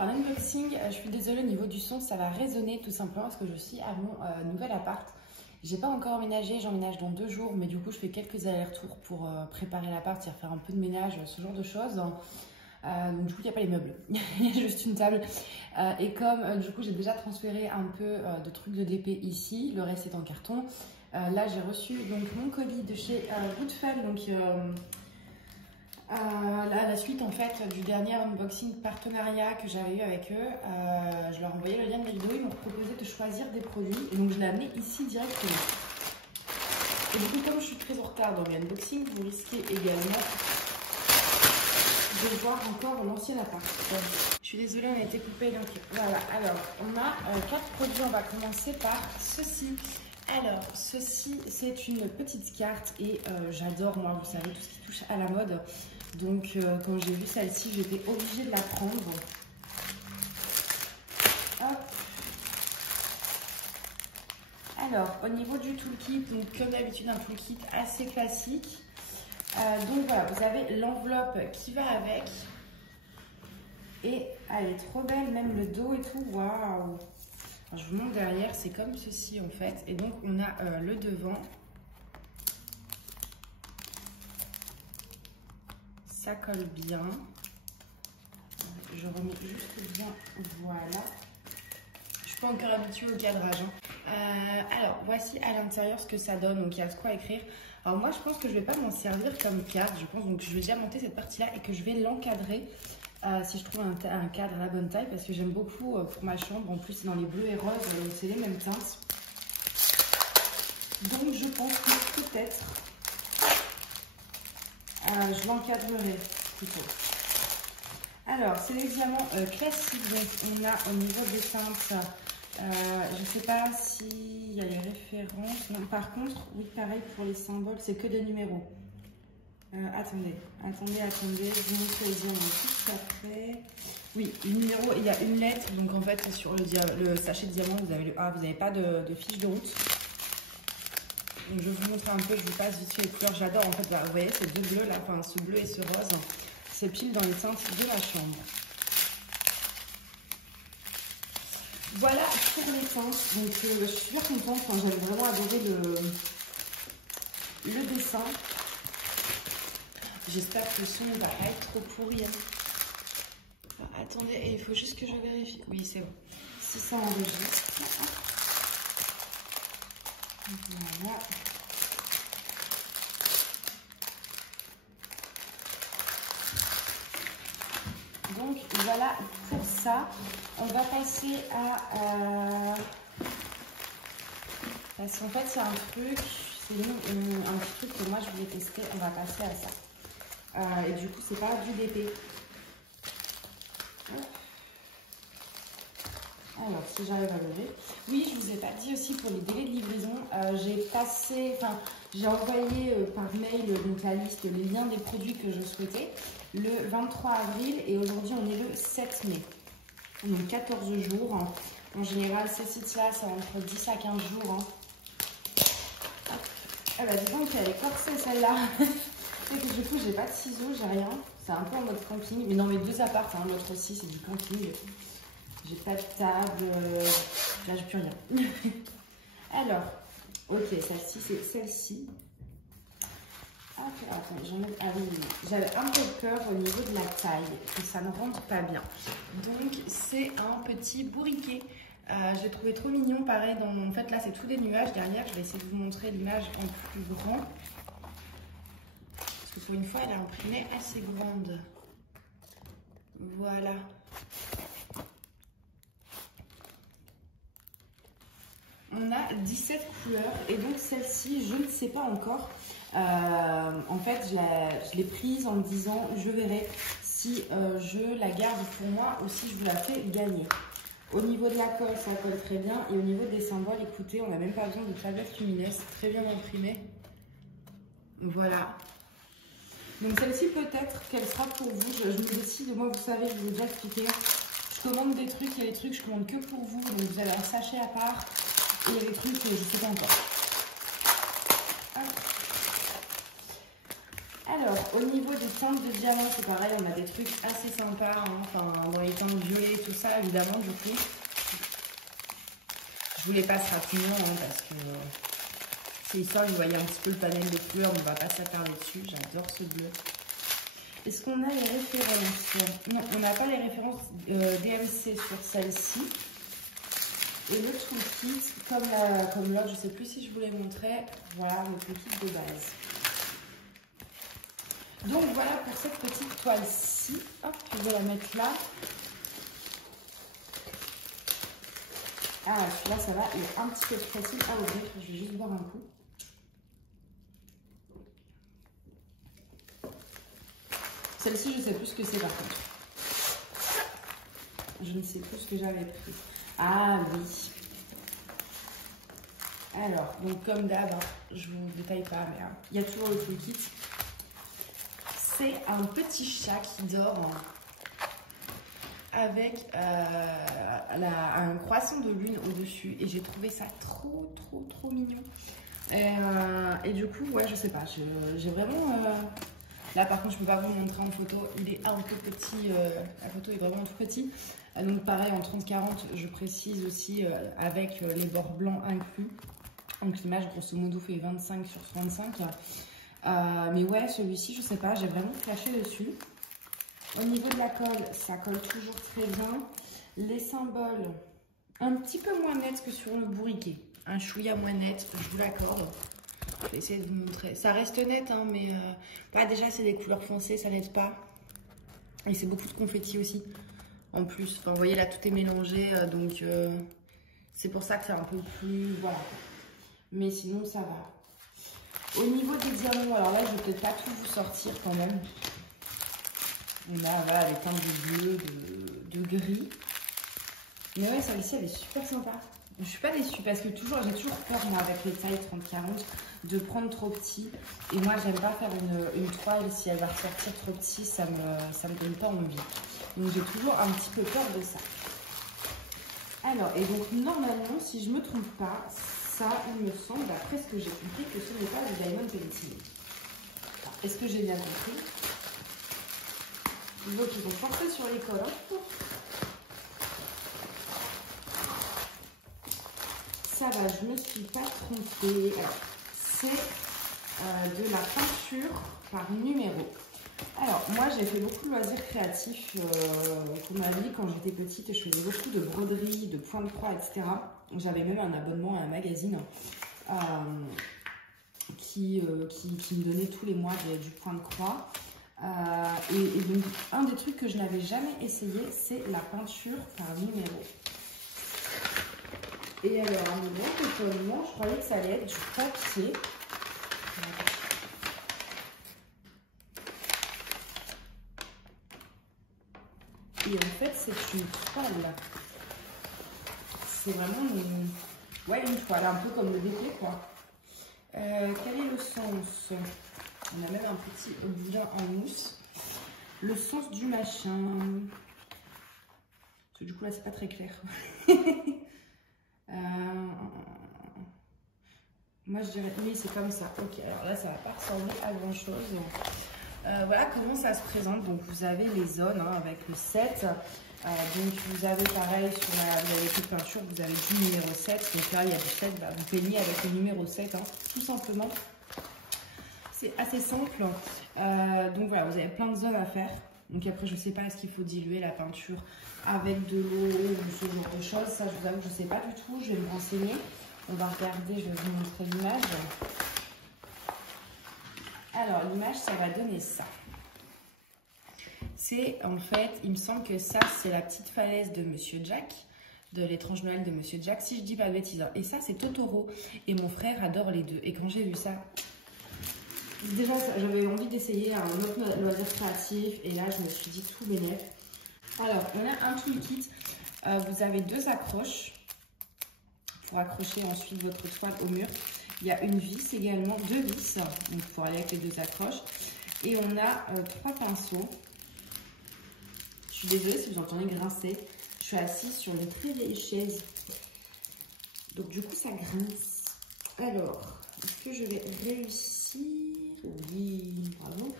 pour un unboxing. Je suis désolée, au niveau du son, ça va résonner tout simplement parce que je suis à mon nouvel appart. J'ai pas encore emménagé, j'emménage dans 2 jours, mais du coup je fais quelques allers-retours pour préparer l'appart, faire un peu de ménage, ce genre de choses. Donc du coup il n'y a pas les meubles, il y a juste une table. Et comme du coup j'ai déjà transféré un peu de trucs de DP ici, le reste est en carton. Là j'ai reçu donc mon colis de chez Goodfell, donc là, la suite en fait du dernier unboxing partenariat que j'avais eu avec eux. Je leur ai envoyé le lien de la vidéo, ils m'ont proposé de choisir des produits et donc je l'ai amené ici directement. Et du coup comme je suis très en retard dans mes unboxings, vous risquez également de voir encore l'ancien appart. Je suis désolée, on a été coupé, donc voilà. Alors on a 4 produits, on va commencer par ceci. Alors, ceci, c'est une petite carte et j'adore, moi, vous savez, tout ce qui touche à la mode. Donc, quand j'ai vu celle-ci, j'étais obligée de la prendre. Hop. Alors, au niveau du toolkit, donc comme d'habitude, un toolkit assez classique. Donc voilà, vous avez l'enveloppe qui va avec. Et elle est trop belle, même le dos et tout, waouh! Je vous montre derrière, c'est comme ceci en fait. Et donc on a le devant. Ça colle bien. Je remets juste bien, voilà. Je suis pas encore habituée au cadrage. Alors voici à l'intérieur ce que ça donne. Donc il y a de quoi écrire. Alors moi je pense que je vais pas m'en servir comme carte. Je pense donc je vais déjà monter cette partie là et que je vais l'encadrer. Si je trouve un cadre à la bonne taille, parce que j'aime beaucoup pour ma chambre. En plus, c'est dans les bleus et roses, c'est les mêmes teintes. Donc, je pense que peut-être je l'encadrerai plutôt. Alors, c'est les diamants classiques. Donc, on a au niveau des teintes, je ne sais pas s'il y a les références. Non, par contre, oui, pareil pour les symboles, c'est que des numéros. Attendez, je vous montre les diamants juste après. Oui, le numéro, il y a une lettre, donc en fait sur le sachet de diamants, vous avez le A, vous n'avez pas de fiche de route. Donc je vais vous montrer un peu, je vous passe vite fait les couleurs, j'adore en fait, bah, vous voyez ces deux bleus là, enfin ce bleu et ce rose, c'est pile dans les teintes de la chambre. Voilà pour les teintes, donc je suis super contente, enfin, j'avais vraiment adoré le dessin. J'espère que le son ne va pas être trop pourri. Ah, attendez, il faut juste que je vérifie. Oui, c'est bon. Si ça enregistre. Voilà. Donc voilà pour ça. On va passer à... Parce qu'en fait, c'est un truc, c'est un petit truc que moi je voulais tester. On va passer à ça. Et du coup, c'est pas du DP. Alors, si j'arrive à lever. Oui, je vous ai pas dit aussi pour les délais de livraison. J'ai envoyé par mail donc la liste, les liens des produits que je souhaitais le 23 avril et aujourd'hui on est le 7 mai. Donc 14 jours. En général, ces sites-là, c'est entre 10 à 15 jours. Ah bah dis donc, elle est corsée celle-là. Et que du coup, j'ai pas de ciseaux, j'ai rien. C'est un peu en mode camping. Mais dans mes 2 apparts, hein, l'autre aussi, c'est du camping. J'ai pas de table. Là, j'ai plus rien. Alors, ok, celle-ci, c'est celle-ci. Attends, ah oui, j'avais un peu peur au niveau de la taille, que ça ne rentre pas bien. Donc, c'est un petit bourriquet. Je l'ai trouvé trop mignon. Pareil, en fait, là, c'est tous des nuages. Derrière, je vais essayer de vous montrer l'image en plus grand. Parce que pour une fois, elle est imprimée assez grande. Voilà. On a 17 couleurs et donc celle-ci, je ne sais pas encore. En fait, je l'ai prise en me disant, je verrai si je la garde pour moi ou si je vous la fais gagner. Au niveau de la colle, ça colle très bien. Et au niveau des symboles, écoutez, on n'a même pas besoin de tablette lumineuse. C'est très bien imprimé. Voilà. Donc celle-ci, peut-être qu'elle sera pour vous. Je me décide, moi, vous savez, je vous ai déjà expliqué. Je commande des trucs, il y a des trucs, je commande que pour vous. Donc vous avez un sachet à part. Et il y a des trucs que je ne sais pas encore. Alors, au niveau des teintes de diamants, c'est pareil, on a des trucs assez sympas, hein, enfin, dans les teintes violets et tout ça, évidemment, du coup. Je vous les passe rapidement, hein, parce que c'est histoire que vous voyez un petit peu le panel de couleurs, on va pas s'attarder dessus, j'adore ce bleu. Est-ce qu'on a les références? Non, on n'a pas les références DMC sur celle-ci. Et le toolkit, comme l'autre, je ne sais plus si je vous l'ai montré, voilà le toolkit de base. Donc voilà pour cette petite toile-ci. Hop, je vais la mettre là. Ah, celui-là, ça va, il est un petit peu plus facile à ouvrir. Je vais juste boire un coup. Celle-ci, je ne sais plus ce que c'est par contre. Je ne sais plus ce que j'avais pris. Ah oui. Alors, donc comme d'hab, hein, je ne vous détaille pas, mais il y a toujours le toolkit. C'est un petit chat qui dort avec un croissant de lune au-dessus. Et j'ai trouvé ça trop mignon. Et du coup, ouais, je sais pas, j'ai vraiment... Là, par contre, je ne peux pas vous montrer en photo. Il est un peu petit. La photo est vraiment tout petit. Donc, pareil, en 30-40, je précise aussi avec les bords blancs inclus. Donc, l'image, grosso modo, fait 25 sur 35. Mais ouais, celui-ci, je sais pas, j'ai vraiment flashé dessus. Au niveau de la colle, ça colle toujours très bien. Les symboles, un petit peu moins nets que sur le bourriquet. Un chouïa moins net, je vous l'accorde. Je vais essayer de vous montrer. Ça reste net, hein, mais déjà, c'est des couleurs foncées, ça n'aide pas. Et c'est beaucoup de confetti aussi, en plus. Enfin, vous voyez, là, tout est mélangé, donc c'est pour ça que c'est un peu plus... Voilà. Mais sinon, ça va. Au niveau des diamants, alors là, je vais peut-être pas tout vous sortir quand même. On a, voilà, les teintes de bleu, de gris. Mais ouais, celle-ci, elle est super sympa. Je suis pas déçue parce que j'ai toujours peur, moi, avec les tailles 30-40, de prendre trop petit. Et moi, j'aime pas faire une toile. Si elle va ressortir trop petit, ça me donne pas envie. Donc, j'ai toujours un petit peu peur de ça. Alors, et donc, normalement, si je me trompe pas, ça, il me semble, d'après ce que j'ai compris, que ce n'est pas du diamond painting. Est-ce que j'ai bien compris? Donc, ils ont forcé sur les colles. Hein. Ça va, je ne me suis pas trompée. C'est de la peinture par numéro. Alors, moi, j'ai fait beaucoup de loisirs créatifs pour ma vie quand j'étais petite et je faisais beaucoup de broderies, de points de croix, etc. J'avais même un abonnement à un magazine qui me donnait tous les mois du point de croix. Et donc, un des trucs que je n'avais jamais essayé, c'est la peinture par numéro. Et alors, à mon grand étonnement, je croyais que ça allait être du papier. Et en fait, c'est une toile. C'est vraiment une toile, un peu comme le DP, quoi. Quel est le sens? On a même un petit boudin en mousse. Le sens du machin. Parce que du coup, là, c'est pas très clair. Moi, je dirais, oui, c'est comme ça. Ok, alors là, ça va pas ressembler à grand chose. Voilà comment ça se présente. Donc, vous avez les zones hein, avec le 7. Donc, vous avez pareil, vous avez toute peinture, vous avez du numéro 7. Donc là, il y a du 7, vous peignez avec le numéro 7, hein, tout simplement. C'est assez simple. Donc, voilà, vous avez plein de zones à faire. Donc, après, je ne sais pas, est-ce qu'il faut diluer la peinture avec de l'eau ou ce genre de choses. Ça, je vous avoue, je ne sais pas du tout. Je vais me renseigner. On va regarder, je vais vous montrer l'image. Alors, l'image, ça va donner ça. C'est, en fait, il me semble que ça, c'est la petite falaise de Monsieur Jack, de l'étrange Noël de Monsieur Jack, si je dis pas de bêtises. Et ça, c'est Totoro. Et mon frère adore les deux. Et quand j'ai vu ça, déjà, j'avais envie d'essayer un autre loisir créatif. Et là, je me suis dit tout bénef. Alors, on a un toolkit. Vous avez deux accroches pour accrocher ensuite votre toile au mur. Il y a une vis également, deux vis, donc pour aller avec les deux accroches. Et on a trois pinceaux. Je suis désolée si vous entendez grincer. Je suis assise sur une très vieille chaise. Donc du coup, ça grince. Alors, est-ce que je vais réussir? Oui, bravo.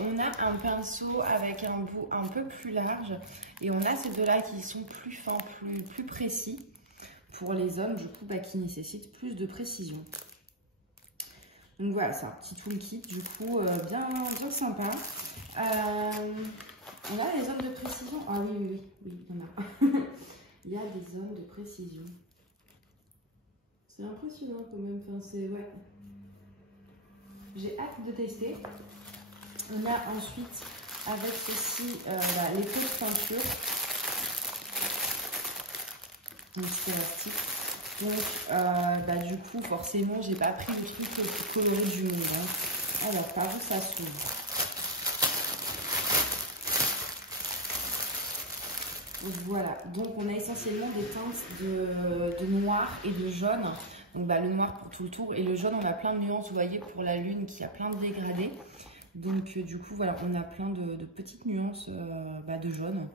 on a un pinceau avec un bout un peu plus large et on a ces deux-là qui sont plus fins, plus précis pour les hommes, du coup, qui nécessitent plus de précision. Donc voilà, c'est un petit toolkit, du coup, bien sympa. On a les zones de précision. Ah oui, il y en a. Il y a des zones de précision. C'est impressionnant quand même, enfin, c'est... Ouais. J'ai hâte de tester. On a ensuite, avec ceci, les pots de peinture. Donc, c'est élastique. Donc, du coup, forcément, j'ai pas pris le truc le plus coloré du monde. Hein. Alors, par où ça s'ouvre? Voilà, donc on a essentiellement des teintes de noir et de jaune. Donc le noir pour tout le tour et le jaune, on a plein de nuances, vous voyez, pour la lune qui a plein de dégradés. Donc du coup, voilà, on a plein de petites nuances de jaune.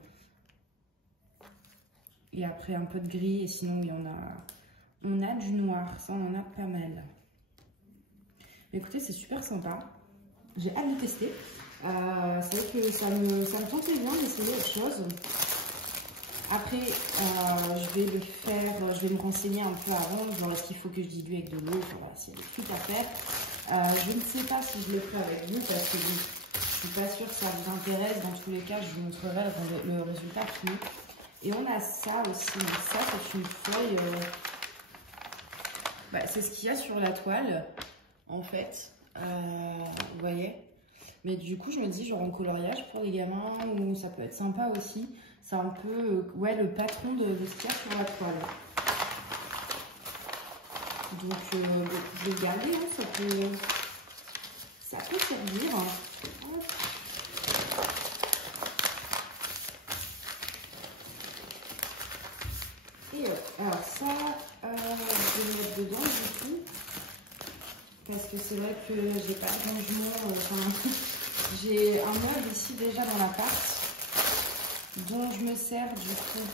Et après un peu de gris et sinon on a du noir, ça on en a pas mal. Mais écoutez, c'est super sympa, j'ai hâte de tester. C'est vrai que ça me tentait bien d'essayer autre chose. Après, je vais me renseigner un peu avant, genre est-ce qu'il faut que je dilue avec de l'eau, voilà, c'est des trucs à faire. Je ne sais pas si je le ferai avec vous parce que je ne suis pas sûre que ça vous intéresse. Dans tous les cas, je vous montrerai le résultat fini. Et on a ça aussi, ça c'est une feuille, c'est ce qu'il y a sur la toile, en fait, vous voyez. Mais du coup, je me dis, genre en coloriage pour les gamins, ou ça peut être sympa aussi. C'est un peu le patron de ce qu'il y a sur la toile. Donc, je vais le garder, hein, ça peut servir. Et alors ça, je vais le mettre dedans du coup. Parce que c'est vrai que j'ai pas de rangement. J'ai un meuble ici déjà dans l'appart dont je me sers du coup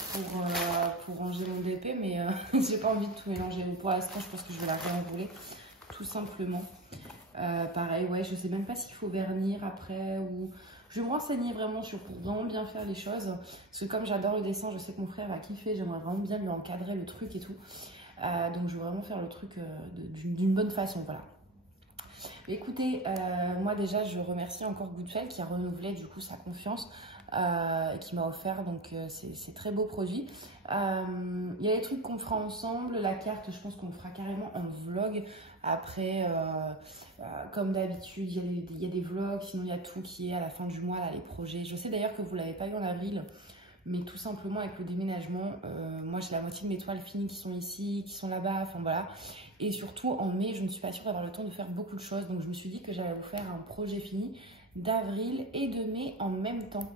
pour ranger mon BP, mais j'ai pas envie de tout mélanger. Pour l'instant, je pense que je vais la réenrouler tout simplement. Pareil, ouais, je sais même pas s'il faut vernir après ou... Je vais me renseigner vraiment pour vraiment bien faire les choses. Parce que comme j'adore le dessin, je sais que mon frère va kiffer, j'aimerais vraiment bien lui encadrer le truc et tout. Donc je veux vraiment faire le truc d'une bonne façon, voilà. Mais écoutez, moi déjà je remercie encore Goodfellow qui a renouvelé du coup sa confiance, qui m'a offert donc ces très beaux produits. Il y a des trucs qu'on fera ensemble, la carte je pense qu'on fera carrément en vlog. Après, comme d'habitude, il y a des vlogs, sinon il y a tout qui est à la fin du mois, là, les projets. Je sais d'ailleurs que vous ne l'avez pas eu en avril, mais tout simplement avec le déménagement, moi j'ai la moitié de mes toiles finies qui sont ici, qui sont là-bas, enfin voilà. Et surtout en mai, je ne suis pas sûre d'avoir le temps de faire beaucoup de choses, donc je me suis dit que j'allais vous faire un projet fini d'avril et de mai en même temps.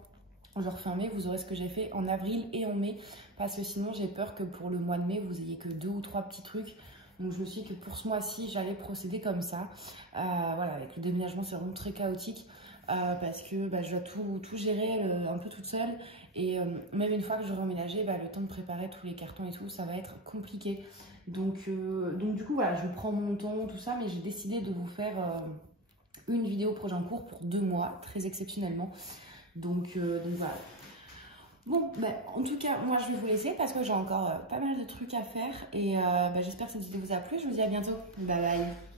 Genre fin mai, vous aurez ce que j'ai fait en avril et en mai, parce que sinon j'ai peur que pour le mois de mai, vous ayez que 2 ou 3 petits trucs. Donc je me suis dit que pour ce mois-ci, j'allais procéder comme ça. Voilà, avec le déménagement, c'est vraiment très chaotique. Parce que je dois tout gérer un peu toute seule. Et même une fois que j'aurai emménagé, le temps de préparer tous les cartons et tout, ça va être compliqué. Donc du coup, voilà, je prends mon temps, tout ça, mais j'ai décidé de vous faire une vidéo projet en cours pour 2 mois, très exceptionnellement. Donc voilà. Bon, en tout cas, moi je vais vous laisser parce que j'ai encore pas mal de trucs à faire. Et j'espère que cette vidéo vous a plu. Je vous dis à bientôt. Bye bye.